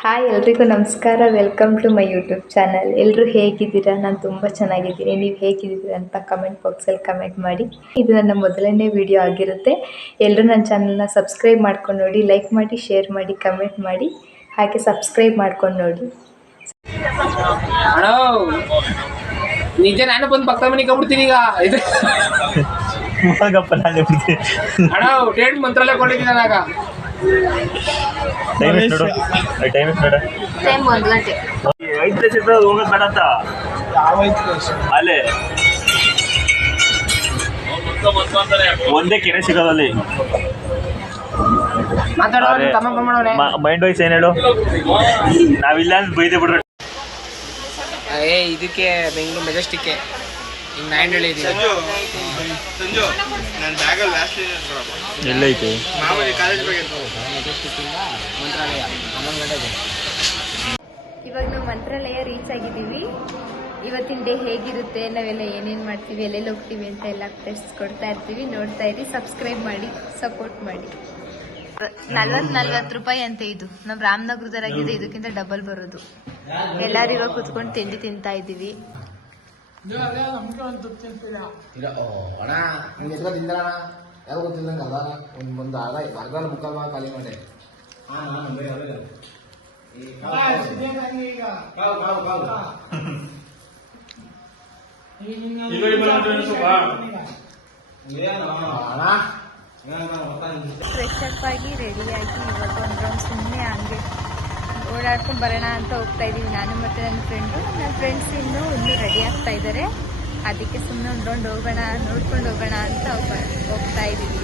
Hi ಎಲ್ರಿಗೂ ನಮಸ್ಕಾರ. Welcome to my YouTube channel. ಎಲ್ಲರೂ ಹೇಗಿದ್ದೀರಾ? ನಾನು ತುಂಬ ಚೆನ್ನಾಗಿದ್ದೀನಿ. ನೀವು ಹೇಗಿದ್ದೀರಾ ಅಂತ ಕಮೆಂಟ್ ಬಾಕ್ಸಲ್ಲಿ ಕಮೆಂಟ್ ಮಾಡಿ. ಇದು ನನ್ನ ಮೊದಲನೇ ವಿಡಿಯೋ ಆಗಿರುತ್ತೆ. ಎಲ್ಲರೂ ನನ್ನ ಚಾನಲ್ನ ಸಬ್ಸ್ಕ್ರೈಬ್ ಮಾಡ್ಕೊಂಡು ನೋಡಿ, ಲೈಕ್ ಮಾಡಿ, ಶೇರ್ ಮಾಡಿ, ಕಮೆಂಟ್ ಮಾಡಿ, ಹಾಗೆ ಸಬ್ಸ್ಕ್ರೈಬ್ ಮಾಡ್ಕೊಂಡು ನೋಡಿ. ನಿಜ ನಾನು ಬಂದು ಪಕ್ಕ ಮನೆ ಕಬಿಡ್ತೀನಿ ಈಗ. ಇದು ಅಣ್ಣ ಡೇಟ್ ಮಂತ್ರಾಲಯ ಕೊಟ್ಟಿದ್ದೀನಿ ನಾನಾಗ. ಟೈಮ್ ನೋಡು, ಟೈಮ್ 1 ಗಂಟೆ. 5 ಲಕ್ಷ ಹೋಗೋದು ಬೇಡ ಅಂತ ಅಲ್ಲೇ ಒಂದೇ ಕೆರೆ ಸಿಗೋದಲ್ಲಿ. ಮೈಂಡ್ ವಾಯ್ಸ್ ಏನ್ ಹೇಳು, ನಾವಿಲ್ಲ ಅಂತ ಬೈದೆ ಬಿಡ್ರಿ. ಇದಕ್ಕೆ ಬೆಂಗಳೂರು ಮೆಜೆಸ್ಟಿಕ್ಕೆ ಈಗ 9 ಹೇಳಿದ್ದೀನಿ. ಎಲ್ಲೈತೆ ಮಂತ್ರಾಲಯ 11 ಗಂಟೆಗೆ. ಇವಾಗ ನಾವು ಮಂತ್ರಾಲಯ ರೀಚ್ ಆಗಿದ್ದೀವಿ. ಇವತ್ತಿನ ಡೇ ಹೇಗಿರುತ್ತೆ, ನಾವೆಲ್ಲ ಏನೇನು ಮಾಡ್ತೀವಿ, ಎಲ್ಲೆಲ್ಲಿ ಹೋಗ್ತೀವಿ ಅಂತ ಎಲ್ಲ ಟೆಸ್ಟ್ ಕೊಡ್ತಾ ಇರ್ತೀವಿ. ನೋಡ್ತಾ ಇರಿ, ಸಬ್ಸ್ಕ್ರೈಬ್ ಮಾಡಿ, ಸಪೋರ್ಟ್ ಮಾಡಿ. 40 ರೂಪಾಯಿ ಅಂತೆ ಇದು. ನಮ್ಮ ರಾಮನಗರದಾಗಿದೆ, ಇದಕ್ಕಿಂತ ಡಬಲ್ ಬರೋದು. ಎಲ್ಲರೂ ಇವಾಗ ಕುತ್ಕೊಂಡು ತಿಂಡಿ ತಿಂತಾ ಇದ್ದೀವಿ. ಅಣ್ಣ ನಿಮ್ಗೆ ಎಷ್ಟೋ ತಿಂದಣ ಯಾವ ಗೊತ್ತಿಲ್ಲಂಗೆ ಅದ ಒಂದು ಅರ್ಧ ಮುಕ್ಕಾಲು ಖಾಲಿ ಮಾಡಿ. ಫ್ರೆಶ್ ಅಪ್ ಆಗಿ ರೆಡಿಯಾಗಿ ಇವಾಗ ಒಂದು ರೌಂಡ್ ಸುಮ್ಮನೆ ಹಂಗೆ ಓಡಾಡ್ಕೊಂಡು ಬರೋಣ ಅಂತ ಹೋಗ್ತಾ ಇದ್ದೀವಿ. ನಾನು ಮತ್ತು ನನ್ನ ಫ್ರೆಂಡ್ಸ್ ಇನ್ನೂ ರೆಡಿ ಆಗ್ತಾ ಇದ್ದಾರೆ. ಅದಕ್ಕೆ ಸುಮ್ಮನೆ ಒಂದು ರೌಂಡ್ ಹೋಗೋಣ, ನೋಡ್ಕೊಂಡು ಹೋಗೋಣ ಅಂತ ಹೋಗ್ತಾ ಇದ್ದೀವಿ.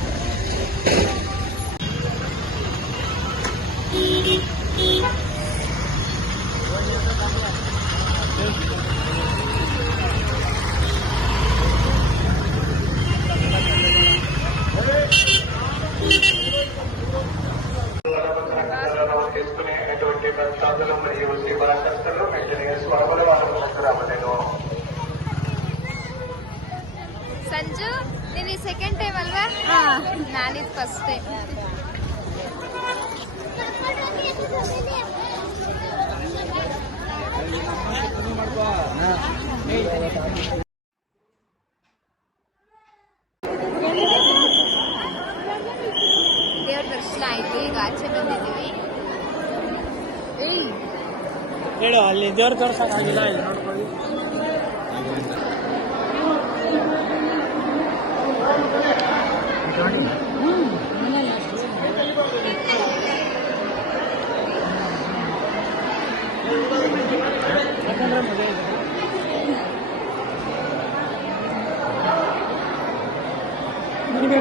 ಸಂಜು, ನೀನು ಸೆಕೆಂಡ್ ಟೈಮ್ ಅಲ್ವಾ? ನಾನಿದು ಫಸ್ಟ್ ಟೈಮ್. ದೇವ್ರ ದರ್ಶನ ಆಯ್ತು, ಈಗ ಆಚೆ ಬಂದಿದ್ದೀವಿ. ಹೇಳು, ಅಲ್ಲಿ ದೇವ್ರ ತೋರ್ಸಕ್ಕಾಗಿಲ್ಲ, ಇಲ್ಲಿ ನೋಡ್ಕೊಳ್ಳಿ.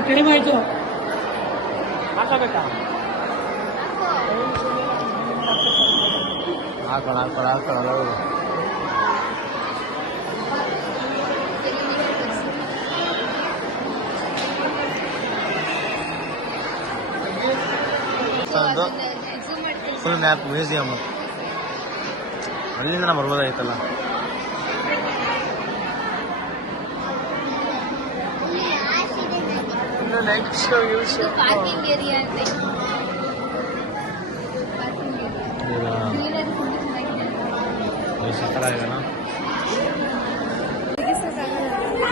ಟೈಮ್ ಆಯ್ತು, ಹಾಕಬೇಕಾ? ಹಾಕೊಳ್ಳ ಫುಲ್ ಮ್ಯಾಪ್ ಮ್ಯೂಸಿಯಮ್ ಅಲ್ಲಿಂದ ನಾವು ಬರ್ಬೋದಾಗಿತ್ತಲ್ಲ. ಪಾರ್ಕಿಂಗ್ ಏರಿಯಾ ಅಂತೆ.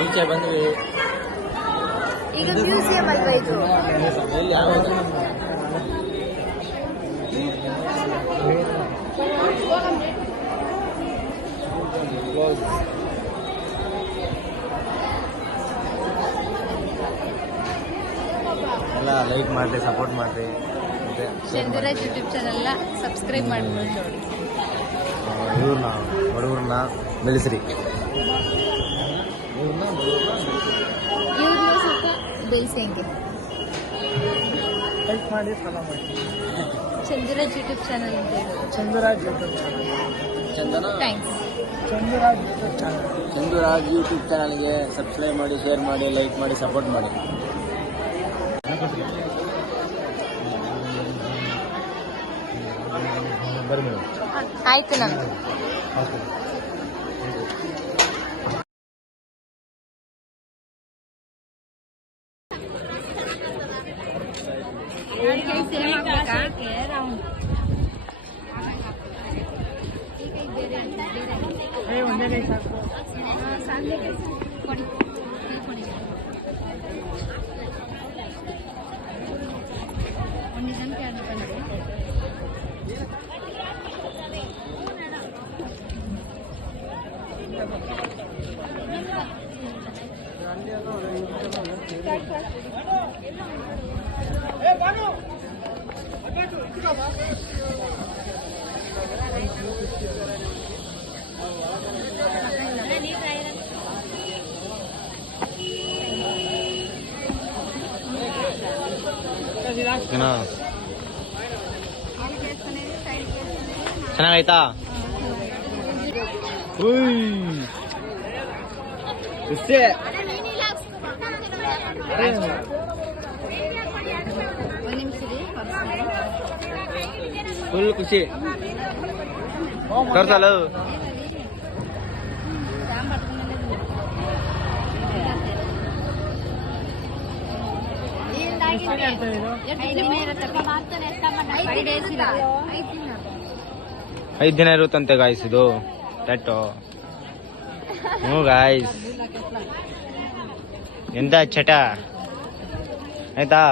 ಈಚೆ ಬಂದ್ವಿ. ಈಗ ಮ್ಯೂಸಿಯಂ ಅಲ್ವಾ ಇದು? ಎಲ್ಲ ಲೈಕ್ ಮಾಡಿರಿ, ಸಪೋರ್ಟ್ ಮಾಡಿರಿ. ಚಂದ್ರರಾಜ್ ಯೂಟ್ಯೂಬ್ ಚಾನಲ್ನ ಸಬ್ಸ್ಕ್ರೈಬ್ ಮಾಡ್ಕೊಂಡು ನೋಡಿ. ಬಡವ್ರನ್ನ ಬೆಳೆಸ್ರಿ. ಇವ್ರನ್ನ ಸ್ವಲ್ಪ ಬೆಳೆಸಂಗೆ. ಲೈಕ್ ಮಾಡಿ, ಫಾಲೋ ಮಾಡಿ. ಚಂದ್ರರಾಜ್ ಯೂಟ್ಯೂಬ್ ಚಾನಲ್ ಅಂತ ಹೇಳೋದು. Chandraraj YouTube channel. Thanks. Chandraraj YouTube ಚಾನಲ್ಗೆ ಸಬ್ಸ್ಕ್ರೈಬ್ ಮಾಡಿ, ಶೇರ್ ಮಾಡಿ, ಲೈಕ್ ಮಾಡಿ, ಸಪೋರ್ಟ್ ಮಾಡಿ. ಆಯ್ತು ನಮ್ದು. ಸೇಮ್ ಆಗ್ಬೇಕಾ? ಚೆನ್ನಾಗೈತಾ? ಫುಲ್ ಖುಷಿ ತೋರ್ಸಲ್ಲ ಐದು ದಿನ ಇರುತ್ತಂತೆ ಗಾಯ್ಸ್ ಇದು ಟೆಟ್ಟು. ಹ್ಞೂ ಗಾಯ್ಸ್ ಎಂತ ಚಟ ಆಯ್ತಾ.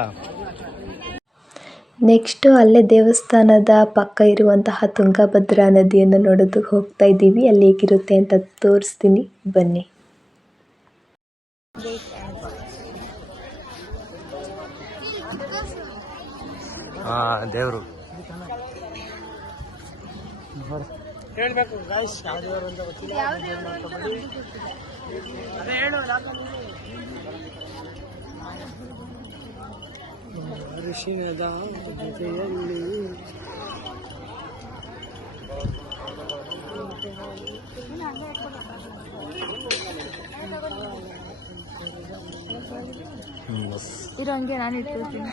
ನೆಕ್ಸ್ಟು ಅಲ್ಲೇ ದೇವಸ್ಥಾನದ ಪಕ್ಕ ಇರುವಂತಹ ತುಂಗಭದ್ರಾ ನದಿಯನ್ನು ನೋಡೋದಕ್ಕೆ ಹೋಗ್ತಾ ಇದ್ದೀವಿ. ಅಲ್ಲಿ ಹೇಗಿರುತ್ತೆ ಅಂತ ತೋರಿಸ್ತೀನಿ ಬನ್ನಿ. ದೇವರು ಹೇಳ್ಬೇಕು ಗಾಯ್ಸ್, ಯಾವ ದೇವರು ಅಂತ ಗೊತ್ತಿಲ್ಲ. ಅದೇ ಹೇಳು ಋಷಿನದ ಜೊತೆಯಲ್ಲಿ ಇರೋ ಹಂಗೆ ನಾನು ಇಟ್ಟಿರ್ತೀನಿ.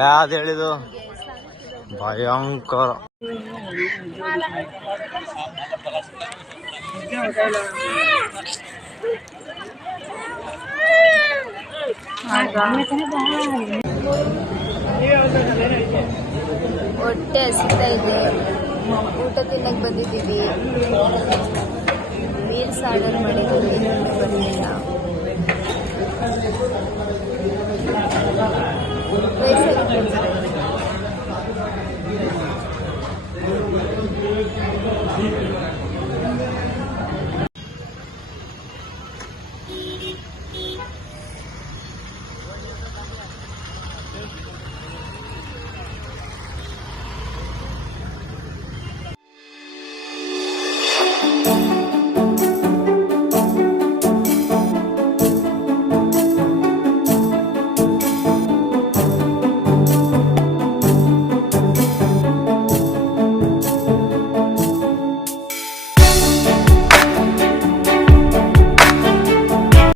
ಯಾವ್ದು ಹೇಳಿದು ಭಯಂಕರ. ಹೊಟ್ಟೆ ಹಸಿತಾ ಇದೆ, ಊಟ ತಿನ್ನಕ್ಕೆ ಬಂದಿದ್ದೀವಿ. ಮೀಲ್ಸ್ ಆರ್ಡರ್ ಮಾಡಿದ್ದೀವಿ, ಇನ್ನೊಂದು ಬರಲಿಲ್ಲ. ವಯಸ್ಸಾಗಿ